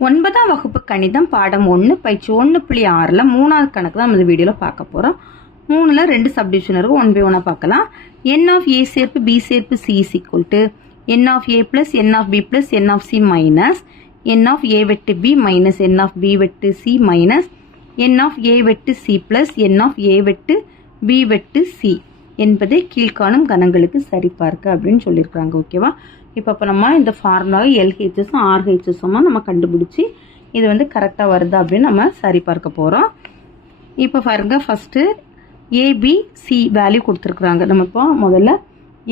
ஒன்பதாம் வகுப்பு கணிதம் பாடம் ஒன்று பயிற்சி ஒன்று புள்ளி ஆறில் மூணாவது கணக்கு தான் நம்ம வீடியோவில் பார்க்க போகிறோம் மூணில் ரெண்டு சப்டிவிஷன் இருக்கும் ஒன் பை ஒன்னாக பார்க்கலாம். என் ஆஃப் ஏ சேர்ப்பு பி சேர்ப்பு C is equal to N of A plus N of B plus N of C minus N of A வெட்டு B minus N of B வெட்டு C minus N of A வெட்டு C plus N of A வெட்டு B வெட்டு C என்பதை கீழ்காணும் கணங்களுக்கு சரிபார்க்க அப்படின்னு சொல்லியிருக்கிறாங்க ஓகேவா இப்போ இப்போ நம்ம இந்த ஃபார்முலாவை எல்ஹெச்எஸும் ஆர்ஹெச்எஸுமாக நம்ம கண்டுபிடிச்சி இது வந்து கரெக்டாக வருதா அப்படின்னு நம்ம சரி பார்க்க போகிறோம் இப்போ பாருங்க ஃபஸ்ட்டு ஏபிசி வேல்யூ கொடுத்துருக்குறாங்க. நம்ம இப்போ முதல்ல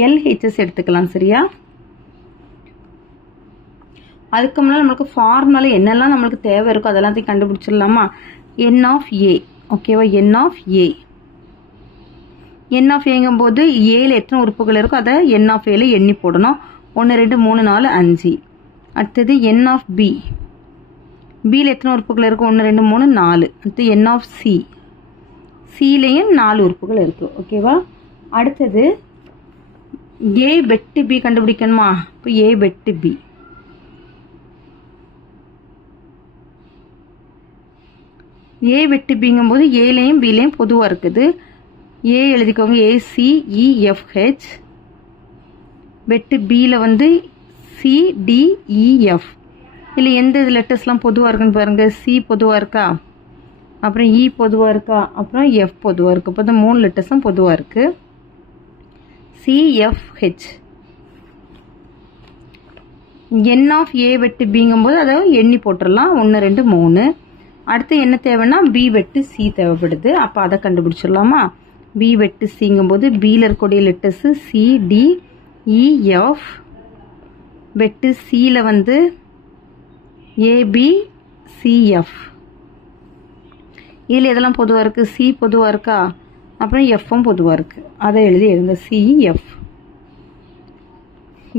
எல்ஹெச்எஸ் எடுத்துக்கலாம் சரியா? அதுக்கு முன்னாடி நம்மளுக்கு ஃபார்முலாவில் என்னெல்லாம் நம்மளுக்கு தேவை இருக்கோ அதெல்லாத்தையும் கண்டுபிடிச்சிடலாமா? என் ஆஃப் ஏ ஓகேவா என் ஆஃப் ஏ என் ஆஃப் ஏங்கும்போது ஏழு எத்தனை உறுப்புகள் இருக்கோ அதை என் ஆஃப் ஏல எண்ணி போடணும். ஒன்று ரெண்டு மூணு நாலு அஞ்சு. அடுத்தது என் ஆஃப் பி பியில் எத்தனை உறுப்புகள் இருக்கும் ஒன்று ரெண்டு மூணு நாலு. அடுத்து என் ஆஃப் சி சிலையும் நாலு உறுப்புகள் இருக்குது ஓகேவா அடுத்தது ஏ வெட்டு பி கண்டுபிடிக்கணுமா? இப்போ ஏ பெட்டு பி ஏ வெட்டு பிங்கும்போது ஏலையும் பிலையும் பொதுவாக இருக்குது. ஏ எழுதிக்கோங்க. ஏசிஇஎஃப்ஹெச் வெட்டு பியில் வந்து சிடிஇஎஃப் e, இல்லை எந்த இது லெட்டர்ஸ்லாம் பொதுவாக இருக்குன்னு பாருங்கள் சி பொதுவாக இருக்கா? அப்புறம் e இ பொதுவாக இருக்கா? அப்புறம் எஃப் பொதுவாக இருக்குது அப்போ தான் மூணு லெட்டர்ஸும் பொதுவாக இருக்குது சிஎஃப்ஹெச் என் ஆஃப் ஏ வெட்டு பிங்கும்போது அதை எண்ணி போட்டுடலாம். ஒன்று ரெண்டு மூணு. அடுத்து என்ன தேவைன்னா பி வெட்டு சி தேவைப்படுது. அப்போ அதை கண்டுபிடிச்சிடலாமா? பி வெட்டு சிங்கும்போது பியில் இருக்கக்கூடிய letters C D E E F வெட்டு சியில் வந்து ஏபிசிஎஃப் இதில் e எதெல்லாம் பொதுவாக இருக்குது சி பொதுவாக இருக்கா? அப்புறம் எஃப்பும் பொதுவாக இருக்குது அதை எழுதி எழுங்க சிஎஃப்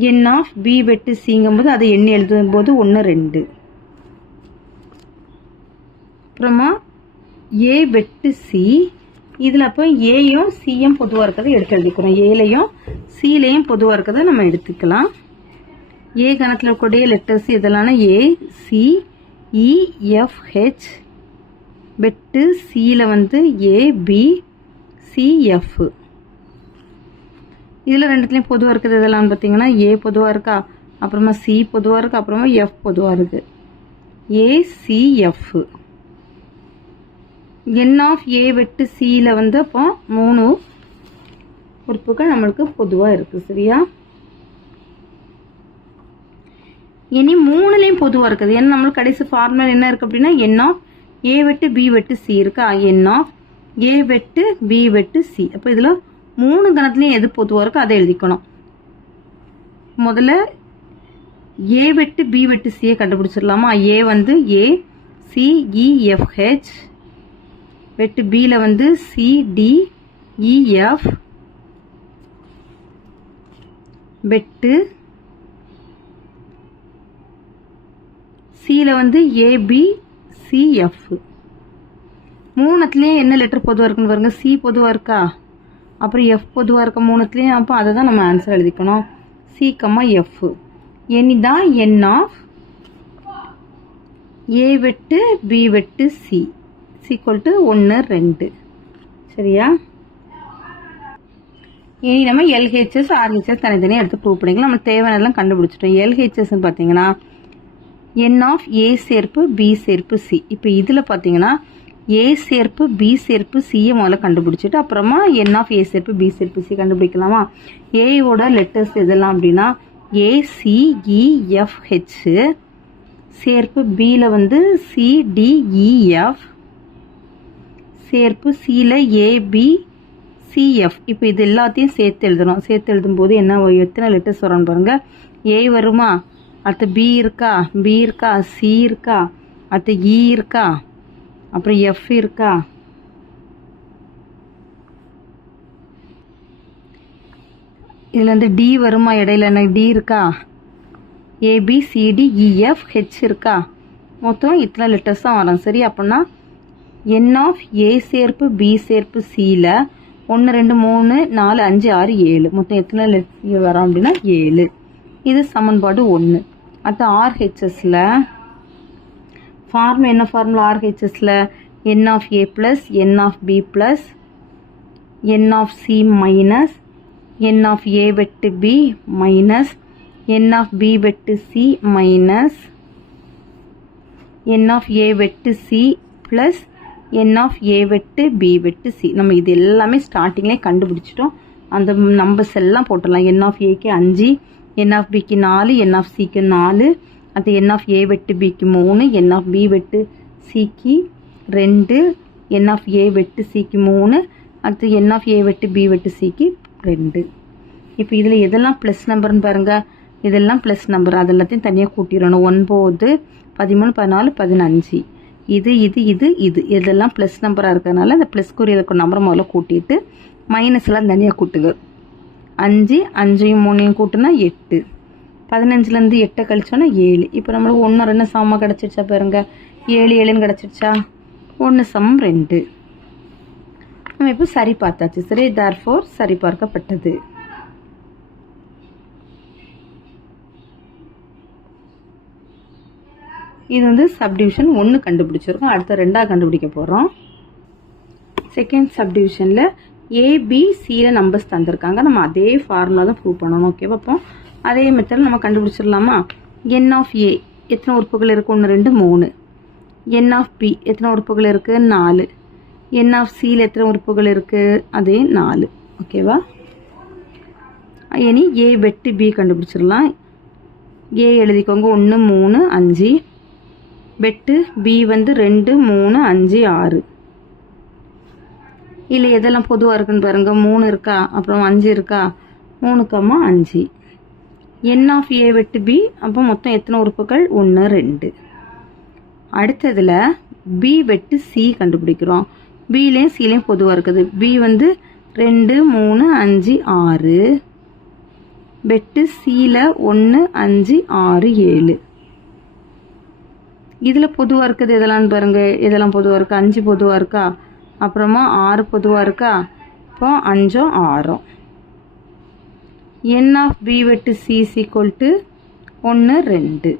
என் ஆஃப் பி வெட்டு சிங்கும்போது அதை எண்ணி எழுதும் போது ஒன்று ரெண்டு. அப்புறமா ஏ வெட்டு சி இதில் அப்போ ஏயும் சியும் பொதுவாக இருக்கிறத எடுத்து எழுதிக்கிறோம். ஏலையும் சிலையும் பொதுவாக இருக்கிறத நம்ம எடுத்துக்கலாம். ஏ கணத்தில் இருக்கக்கூடிய லெட்டர்ஸ் இதெல்லாம் ஏ சி இஎஃப்ஹெச் வெட்டு சியில் வந்து ஏ பி சிஎஃப் இதில் ரெண்டுத்துலேயும் பொதுவாக இருக்குது இதெல்லாம் பார்த்தீங்கன்னா ஏ பொதுவாக இருக்கா? அப்புறமா சி பொதுவாக இருக்குது அப்புறமா எஃப் பொதுவாக இருக்குது ஏசிஎஃப் என் ஆஃப் ஏ வெட்டு சியில் வந்து அப்போ மூணு உறுப்புகள் நம்மளுக்கு பொதுவாக இருக்குது சரியா? இனி மூணுலேயும் பொதுவாக இருக்குது. ஏன்னா நம்மளுக்கு கடைசி ஃபார்முலா என்ன இருக்குது அப்படின்னா என் ஆஃப் ஏ வெட்டு பி வெட்டு சி இருக்கா? என் ஆஃப் ஏ வெட்டு பி வெட்டு சி அப்போ இதில் மூணு கணத்துலேயும் எது பொதுவாக இருக்கோ அதை எழுதிக்கணும். முதல்ல ஏ வெட்டு பி வெட்டு சியை கண்டுபிடிச்சிடலாமா? ஏ வந்து ஏ சிஇஎஃப்ஹெச் வெட்டு பியில் வந்து சிடிஇஎஃப் e, வெட்டு. சியில் வந்து ஏபிசிஎஃப் மூணுத்துலேயும் என்ன லெட்டர் பொதுவாக இருக்குன்னு பாருங்கள் சி பொதுவாக இருக்கா? அப்புறம் எஃப் பொதுவாக இருக்க மூணுத்துலேயும் அப்போ அதை தான் நம்ம ஆன்சர் எழுதிக்கணும். சி கம்மா எஃப் எனி தான் என் ஆஃப் ஏ வெட்டு பி வெட்டு சி ஈக்குவல் டு ஒன்று ரெண்டு. சரியா? இனி நம்ம எல்ஹெச்எஸ் ஆர்ஹெச்எஸ் தனித்தனியாக எடுத்து ப்ரூவ் பண்ணிக்கலாம் நம்ம தேவையானதெல்லாம் கண்டுபிடிச்சிட்டோம். எல்ஹெச்எஸ்ன்னு பார்த்தீங்கன்னா என் ஆஃப் ஏ சேர்ப்பு பி சேர்ப்பு சி இப்போ இதில் பார்த்தீங்கன்னா ஏ சேர்ப்பு பி சேர்ப்பு சியை முதல்ல கண்டுபிடிச்சிட்டு அப்புறமா என் ஆஃப் ஏ சேர்ப்பு பி சேர்ப்பு சி கண்டுபிடிக்கலாமா? ஏயோட லெட்டர்ஸ் எதெல்லாம் அப்படின்னா ஏசிஇஎஃப்ஹெச் e, சேர்ப்பு பியில் வந்து சிடிஇஎஃப் சேர்ப்பு சியில் ஏபி சிஎஃப் இப்போ இது எல்லாத்தையும் சேர்த்து எழுதணும். சேர்த்து எழுதும்போது என்ன எத்தனை லெட்டர்ஸ் வரும்னு பாருங்கள் ஏ வருமா? அடுத்து பி இருக்கா? பி இருக்கா? சி இருக்கா? அடுத்து இ இருக்கா? அப்புறம் எஃப் இருக்கா? இதில் வந்து டி வருமா இடையில? எனக்கு டி இருக்கா? ஏபிசிடிஇஎஃப் ஹெச் e, இருக்கா? மொத்தம் இத்தனை லெட்டர்ஸ் தான் வரும். சரி அப்படின்னா என் ஆஃப் ஏ சேர்ப்பு பி சேர்ப்பு சியில் ஒன்று ரெண்டு மூணு நாலு அஞ்சு ஆறு ஏழு. மொத்தம் எத்தனை லெட்டர் வரோம் அப்படின்னா ஏழு. இது சமன்பாடு ஒன்று அடுத்து ஆர்ஹெச்எஸில் ஃபார்முலா என்ன formula ஆர்ஹெச்எஸில் N of A plus N of B plus N of C minus N of A வெட்டு B minus N of B வெட்டு C minus N of A வெட்டு C plus N of A வெட்டு B வெட்டு C நம்ம இது எல்லாமே ஸ்டார்டிங்லேயே கண்டுபிடிச்சிட்டோம். அந்த நம்பர்ஸ் எல்லாம் போட்டுடலாம். என் ஆஃப் ஏக்கு அஞ்சு என் ஆஃப் பிக்கு நாலு என் ஆஃப் சிக்கு நாலு அது என் ஆஃப் ஏ வெட்டு பிக்கு மூணு என் ஆஃப் பி வெட்டு சிக்கு ரெண்டு என் ஆஃப் ஏ வெட்டு சிக்கு மூணு அடுத்து என் ஆஃப் ஏ வெட்டு பி வெட்டு சிக்கு ரெண்டு. இப்போ இதில் எதெல்லாம் ப்ளஸ் நம்பர்னு பாருங்கள் இதெல்லாம் ப்ளஸ் நம்பர் அது எல்லாத்தையும் தனியாக கூட்டிடணும். ஒன்பது பதிமூணு பதினாலு பதினஞ்சு. இது இது இது இது. இதெல்லாம் ப்ளஸ் நம்பராக இருக்கிறதுனால அந்த ப்ளஸ் குறியில் இருக்கிற நம்பரை முதல்ல கூட்டிட்டு மைனஸ்லாம் தனியாக கூட்டுங்க. அஞ்சு அஞ்சையும் மூணையும் கூட்டினா எட்டு. பதினஞ்சுலேருந்து எட்டை கழிச்சோன்னா ஏழு. இப்போ நம்மளுக்கு ஒன்று ரெண்டு சமமாக கிடச்சிருச்சா பாருங்க. ஏழு ஏழுன்னு கிடச்சிருச்சா? ஒன்று சமம் ரெண்டு. நம்ம இப்போ சரி பார்த்தாச்சு. சரி தேர்ஃபோர் சரி பார்க்கப்பட்டது. இது வந்து சப்டிவிஷன் ஒன்று கண்டுபிடிச்சிருக்கோம். அடுத்த ரெண்டாக கண்டுபிடிக்க போகிறோம் செகண்ட் சப்டிவிஷனில் ஏபிசியில் நம்பர்ஸ் தந்திருக்காங்க. நம்ம அதே ஃபார்முலா தான் ப்ரூவ் பண்ணணும். ஓகேவா அப்போ அதே மெத்தடில் நம்ம கண்டுபிடிச்சிடலாமா? என் ஆஃப் ஏ எத்தனை உறுப்புகள் இருக்குது ஒன்று ரெண்டு மூணு. என் ஆஃப் பி எத்தனை உறுப்புகள் இருக்குது நாலு. என் ஆஃப் சியில் எத்தனை உறுப்புகள் இருக்குது அதே நாலு. ஓகேவா இனி ஏ வெட்டு பி கண்டுபிடிச்சிடலாம். ஏ எழுதிக்கோங்க. ஒன்று மூணு அஞ்சு. வெட்டு பி வந்து ரெண்டு மூணு அஞ்சு ஆறு. இல்லை எதெல்லாம் பொதுவாக இருக்குன்னு பாருங்க. மூணு இருக்கா? அப்புறம் அஞ்சு இருக்கா? மூணு கம்மா அஞ்சு. என் ஆஃப் ஏ வெட்டு பி அப்போ மொத்தம் எத்தனை உறுப்புகள்? ஒன்று ரெண்டு. அடுத்ததில் பி வெட்டு சி கண்டுபிடிக்கிறோம். பிலேயும் சிலையும் பொதுவாக இருக்குது. பி வந்து ரெண்டு மூணு அஞ்சு ஆறு. வெட்டு சியில் ஒன்று அஞ்சு ஆறு ஏழு. இதில் பொதுவாக இருக்குது இதெல்லாம் பாருங்கள் இதெல்லாம் பொதுவாக இருக்கா? அஞ்சு பொதுவாக இருக்கா? அப்புறமா ஆறு பொதுவாக இருக்கா? அப்போ அஞ்சும் ஆறும் என் ஆஃப் பி வெட்டு சி சீக்வல் டு ஒன்று ரெண்டு.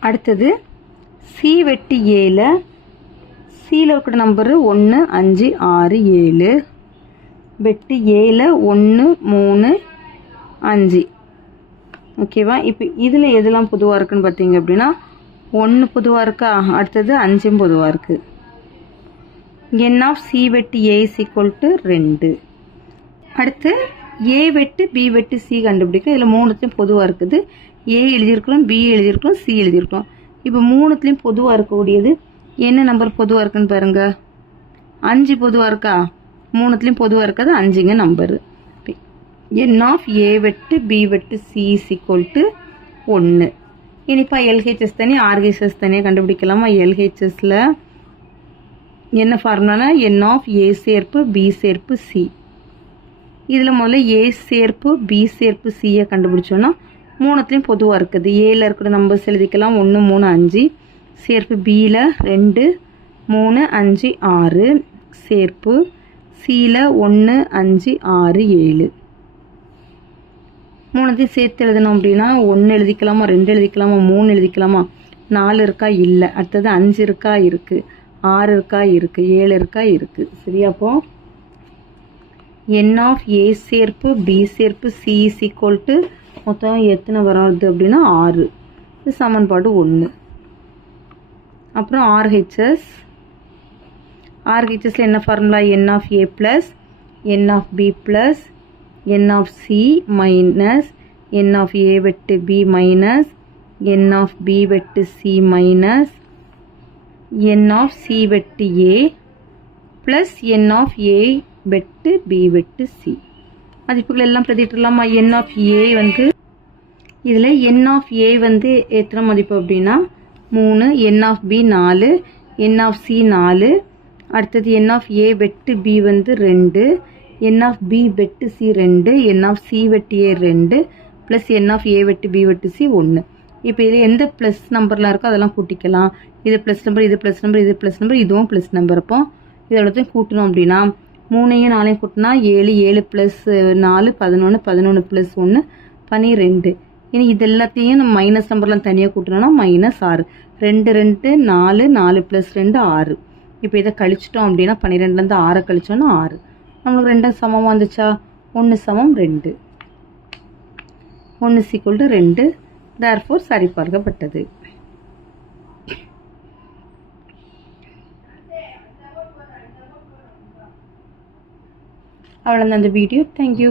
அடுத்தது சி வெட்டு ஏழு சியில் இருக்கிற நம்பரு ஒன்று அஞ்சு ஆறு ஏழு. வெட்டு ஏழு ஒன்று மூணு அஞ்சு. ஓகேவா? இப்போ இதில் எதெல்லாம் பொதுவாக இருக்குன்னு பார்த்தீங்க அப்படின்னா ஒன்று பொதுவாக இருக்கா? அடுத்தது அஞ்சும் பொதுவாக இருக்குது என் ஆஃப் சி வெட்டு ஏ ஈக்குவல் டு ரெண்டு. அடுத்து ஏ வெட்டு பி வெட்டு சி கண்டுபிடிக்கும் இதில் மூணுத்தையும் பொதுவாக இருக்குது. ஏ எழுதியிருக்கிறோம் பி எழுதியிருக்கிறோம் சி எழுதியிருக்கிறோம். இப்போ மூணுத்துலேயும் பொதுவாக இருக்கக்கூடியது என்ன நம்பர் பொதுவாக இருக்குன்னு பாருங்கள் அஞ்சு பொதுவாக இருக்கா? மூணுத்துலேயும் பொதுவாக இருக்கிறது அஞ்சுங்க நம்பரு என் ஆஃப் ஏ வெட்டு பி வெட்டு சி ஈக்குவல் டு ஒன்று இனிப்பா எல்ஹெச்எஸ் தனி ஆர்ஹெச்எஸ் தனியாக கண்டுபிடிக்கலாமா? எல்ஹெச்எஸில் என்ன ஃபார்முலானா என் ஆஃப் ஏ சேர்ப்பு பி சேர்ப்பு சி இதில் முதல்ல ஏ சேர்ப்பு பி சேர்ப்பு சியை கண்டுபிடிச்சோன்னா மூணுத்துலேயும் பொதுவாக இருக்குது. ஏல இருக்கிற நம்பர்ஸ் எழுதிக்கலாம். ஒன்று மூணு அஞ்சு. சேர்ப்பு பியில் ரெண்டு மூணு அஞ்சு ஆறு. சேர்ப்பு சியில் ஒன்று அஞ்சு ஆறு ஏழு. மூணுத்தையும் சேர்த்து எழுதணும் அப்படின்னா ஒன்று எழுதிக்கலாமா ரெண்டு எழுதிக்கலாமா மூணு எழுதிக்கலாமா? நாலு இருக்கா? இல்லை. அடுத்தது அஞ்சு இருக்கா? இருக்குது ஆறு இருக்கா? இருக்குது ஏழு இருக்கா? இருக்குது சரியா அப்போ என் ஆஃப் ஏ சேர்ப்பு பி சேர்ப்பு சி இஸ் ஈக்குவல் டு மொத்தம் எத்தனை வராது அப்படின்னா ஆறு. இது சமன்பாடு ஒன்று அப்புறம் ஆர்ஹெச்எஸ் ஆர்ஹெச்எஸில் என்ன formula N of A plus N of B plus N of C minus N of A வெட்டு B minus N of B வெட்டு C minus N of C வெட்டு A plus N of A வெட்டு B வெட்டு C மதிப்புகள் எல்லாம் பிரதிட்டுலாமா என் of ஏ வந்து இதில் என் of ஏ வந்து எத்தனை மதிப்பு அப்படின்னா மூணு என் ஆஃப் பி நாலு என் ஆஃப் சி நாலு அடுத்தது என் ஆஃப் ஏ வெட்டு பி வந்து ரெண்டு என் ஆஃப் பி வெட்டு சி ரெண்டு என் ஆஃப் சி வெட்டு ஏ ரெண்டு ப்ளஸ் என் ஆஃப் ஏ வெட்டு பி வெட்டு சி ஒன்று இப்போ இது எந்த ப்ளஸ் நம்பர்லாம் இருக்கோ அதெல்லாம் கூட்டிக்கலாம். இது ப்ளஸ் நம்பர் இது ப்ளஸ் நம்பர் இது ப்ளஸ் நம்பர் இதுவும் ப்ளஸ் நம்பர் அப்போ எல்லாத்தையும் கூட்டணும் அப்படின்னா மூணையும் நாலையும் கூட்டினா ஏழு ஏழு ப்ளஸ் நாலு பதினொன்று பதினொன்று ப்ளஸ் ஒன்று பன்னிரெண்டு இனி இது எல்லாத்தையும் நம்ம மைனஸ் நம்பர்லாம் தனியாக கூட்டணும்னா மைனஸ் ஆறு. ரெண்டு ரெண்டு நாலு நாலு ப்ளஸ் ரெண்டு ஆறு. இப்போ இதை கழிச்சிட்டோம் அப்படின்னா பன்னிரெண்டுலேருந்து ஆறை கழிச்சோன்னா ஆறு. நம்மளுக்கு ரெண்டும் சமமாக வந்துச்சா? ஒன்று சமம் ரெண்டு. ஒன்று சீக்குவல் டு ரெண்டு. தேர்ஃபோர் சரிபார்க்கப்பட்டது. அவ்வளோதான் அந்த வீடியோ தேங்க்யூ